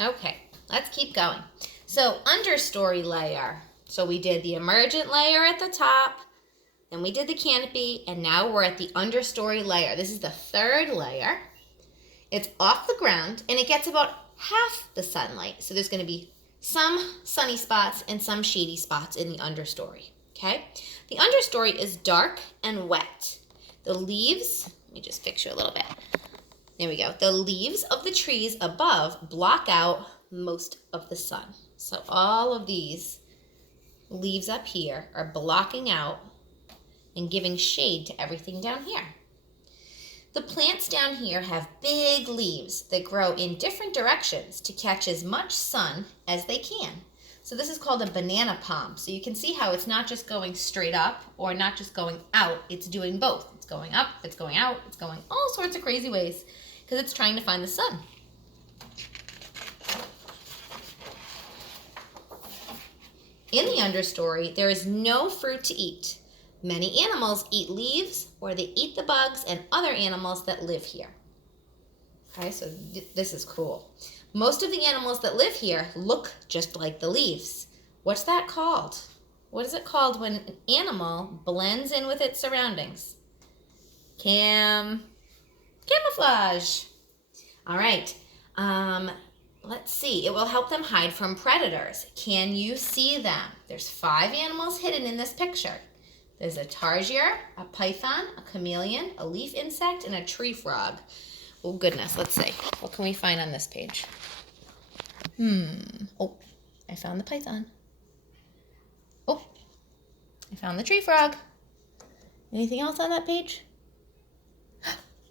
Okay, let's keep going. So understory layer. So we did the emergent layer at the top, then we did the canopy, and now we're at the understory layer. This is the third layer. It's off the ground, and it gets about half the sunlight. So there's going to be some sunny spots and some shady spots in the understory, okay? The understory is dark and wet. The leaves, let me just fix you a little bit. There we go. The leaves of the trees above block out most of the sun. So all of these leaves up here are blocking out and giving shade to everything down here. The plants down here have big leaves that grow in different directions to catch as much sun as they can. So this is called a banana palm. So you can see how it's not just going straight up or not just going out, it's doing both. It's going up, it's going out, it's going all sorts of crazy ways because it's trying to find the sun. In the understory, there is no fruit to eat. Many animals eat leaves or they eat the bugs and other animals that live here. Okay, so this is cool. Most of the animals that live here look just like the leaves. What's that called? What is it called when an animal blends in with its surroundings? Camouflage. All right. Let's see. It will help them hide from predators. Can you see them? There's 5 animals hidden in this picture. There's a tarsier, a python, a chameleon, a leaf insect, and a tree frog. Oh, goodness. Let's see. What can we find on this page? Oh, I found the python. Oh, I found the tree frog. Anything else on that page?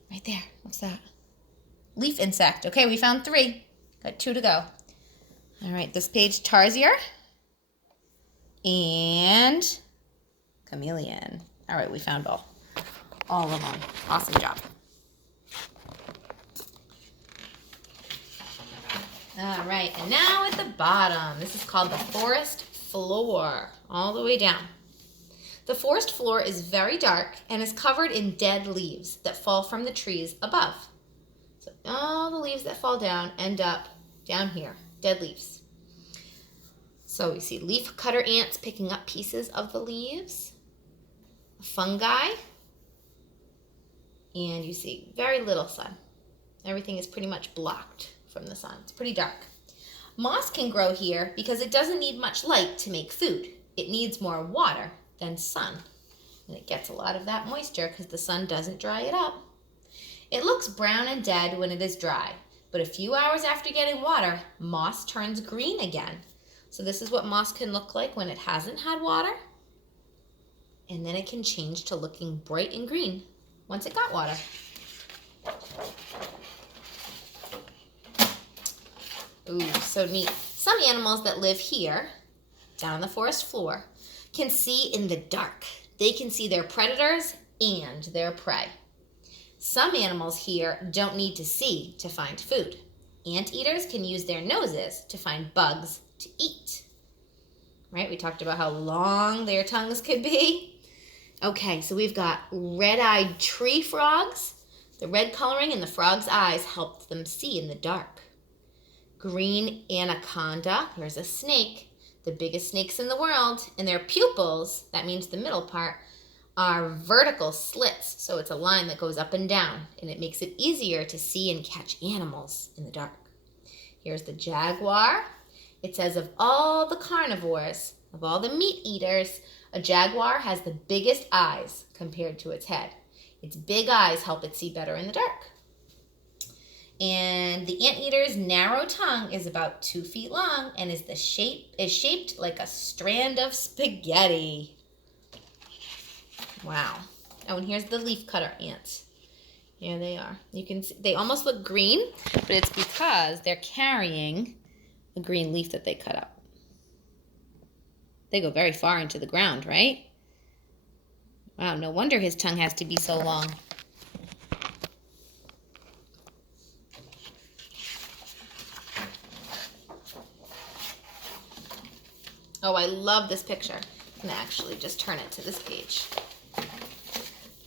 Right there. What's that? Leaf insect. Okay, we found 3. Got 2 to go. All right, this page, tarsier and chameleon. All right, we found all of them. Awesome job. All right, and now at the bottom, this is called the forest floor, all the way down. The forest floor is very dark and is covered in dead leaves that fall from the trees above. So all the leaves that fall down end up down here, dead leaves. So we see leaf cutter ants picking up pieces of the leaves, fungi, and you see very little sun. Everything is pretty much blocked from the sun. It's pretty dark. Moss can grow here because it doesn't need much light to make food. It needs more water than sun. And it gets a lot of that moisture because the sun doesn't dry it up. It looks brown and dead when it is dry, but a few hours after getting water, moss turns green again. So this is what moss can look like when it hasn't had water. And then it can change to looking bright and green once it got water. Ooh, so neat. Some animals that live here, down on the forest floor, can see in the dark. They can see their predators and their prey. Some animals here don't need to see to find food. Anteaters can use their noses to find bugs to eat. Right? We talked about how long their tongues could be. Okay, so we've got red-eyed tree frogs. The red coloring in the frog's eyes helps them see in the dark. Green anaconda, here's a snake, the biggest snakes in the world, and their pupils, that means the middle part, are vertical slits, so it's a line that goes up and down, and it makes it easier to see and catch animals in the dark. Here's the jaguar. It says of all the carnivores, of all the meat eaters, a jaguar has the biggest eyes compared to its head. Its big eyes help it see better in the dark. And the anteater's narrow tongue is about 2 feet long and is shaped like a strand of spaghetti. Wow. Oh, and here's the leafcutter ants. Here they are. You can see they almost look green, but it's because they're carrying a green leaf that they cut up. They go very far into the ground, right? Wow, no wonder his tongue has to be so long. Oh, I love this picture. I'm going to actually just turn it to this page.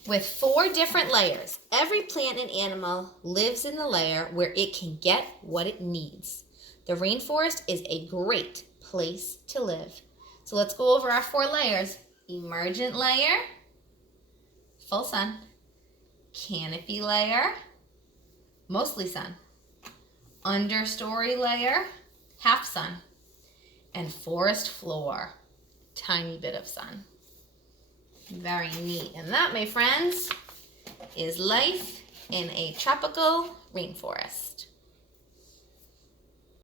With 4 different layers, every plant and animal lives in the layer where it can get what it needs. The rainforest is a great place to live. So let's go over our 4 layers. Emergent layer, full sun. Canopy layer, mostly sun. Understory layer, half sun. And forest floor, tiny bit of sun. Very neat. And that, my friends, is life in a tropical rainforest.